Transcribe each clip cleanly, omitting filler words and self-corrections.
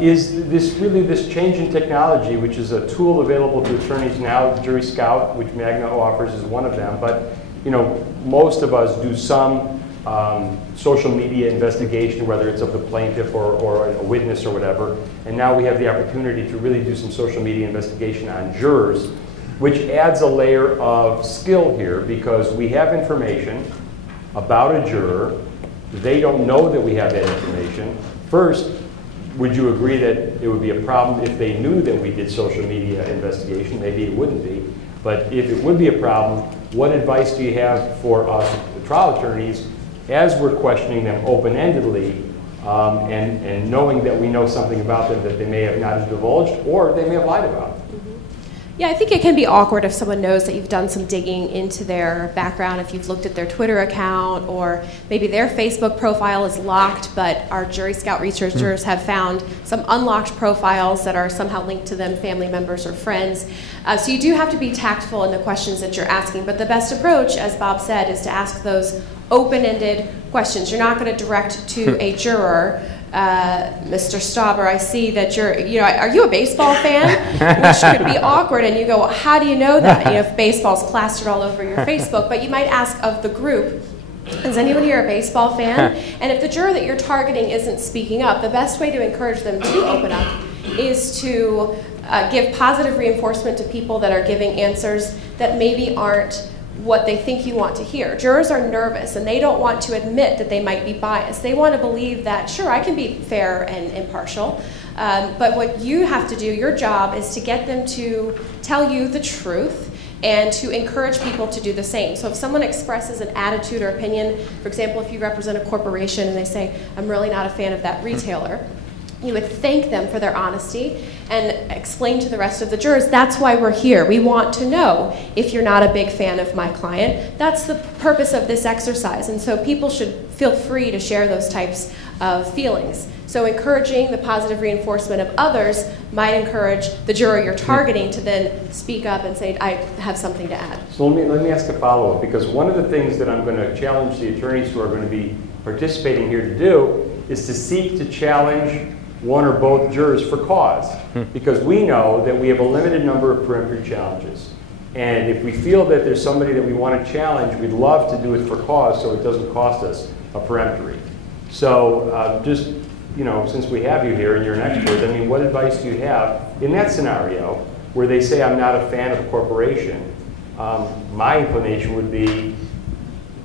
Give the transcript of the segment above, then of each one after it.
is this change in technology, which is a tool available to attorneys now. Jury Scout, which Magna offers, is one of them. But most of us do some social media investigation, whether it's of the plaintiff or a witness or whatever. And now we have the opportunity to really do some social media investigation on jurors, which adds a layer of skill here because we have information about a juror. They don't know that we have that information. First, would you agree that it would be a problem if they knew that we did social media investigation? Maybe it wouldn't be. But if it would be a problem, what advice do you have for us, the trial attorneys, as we're questioning them open-endedly and knowing that we know something about them that they may have not divulged or they may have lied about? Yeah, I think it can be awkward if someone knows that you've done some digging into their background, if you've looked at their Twitter account, or maybe their Facebook profile is locked, but our Jury Scout researchers have found some unlocked profiles that are somehow linked to them, family members or friends. So you do have to be tactful in the questions that you're asking, but the best approach, as Bob said, is to ask those open-ended questions. You're not going to direct to a juror, Mr. Stauber, I see that you're, are you a baseball fan? Which could be awkward, and you go, well, how do you know that? If baseball's plastered all over your Facebook, but you might ask of the group, is anyone here a baseball fan? And if the juror that you're targeting isn't speaking up, the best way to encourage them to open up is to give positive reinforcement to people that are giving answers that maybe aren't what they think you want to hear. Jurors are nervous and they don't want to admit that they might be biased. They want to believe that, sure, I can be fair and impartial, but what you have to do, your job, is to get them to tell you the truth and to encourage people to do the same. So if someone expresses an attitude or opinion, for example, if you represent a corporation and they say, I'm really not a fan of that retailer, you would thank them for their honesty and explain to the rest of the jurors, that's why we're here. We want to know if you're not a big fan of my client. That's the purpose of this exercise. And so people should feel free to share those types of feelings. So encouraging the positive reinforcement of others might encourage the juror you're targeting to then speak up and say, I have something to add. So let me ask a follow-up, because one of the things that I'm going to challenge the attorneys who are going to be participating here to do is to seek to challenge one or both jurors for cause, because we know that we have a limited number of peremptory challenges. And if we feel that there's somebody that we want to challenge, we'd love to do it for cause so it doesn't cost us a peremptory. So just, since we have you here and you're an expert, I mean, what advice do you have in that scenario where they say, I'm not a fan of the corporation? My inclination would be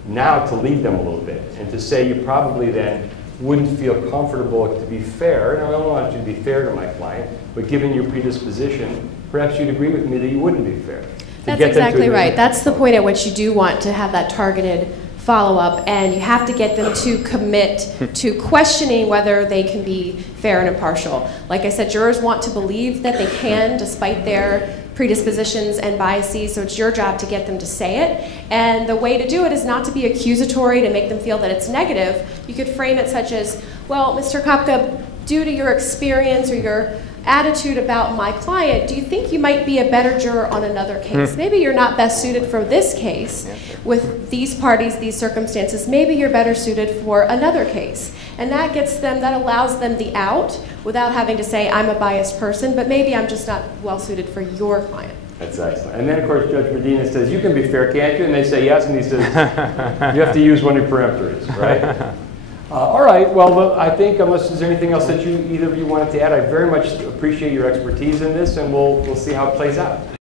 now to lead them a little bit and to say you probably then wouldn't feel comfortable to be fair, and I don't want you to be fair to my client, but given your predisposition, perhaps you'd agree with me that you wouldn't be fair. That's exactly right. That's the point at which you do want to have that targeted follow-up, and you have to get them to commit to questioning whether they can be fair and impartial. Like I said, jurors want to believe that they can, despite their predispositions and biases, so it's your job to get them to say it. And the way to do it is not to be accusatory, to make them feel that it's negative. You could frame it such as, well, Mr. Kopka, due to your experience or your attitude about my client, do you think you might be a better juror on another case? Maybe you're not best suited for this case with these parties, these circumstances. Maybe you're better suited for another case. And that gets them, that allows them the out without having to say, I'm a biased person, but maybe I'm just not well suited for your client. That's excellent. And then, of course, Judge Medina says, you can be fair, can't you? And they say yes, and he says, you have to use one of your peremptories, right? All right, well, I think unless there's anything else that either of you wanted to add, I very much appreciate your expertise in this, and we'll see how it plays out.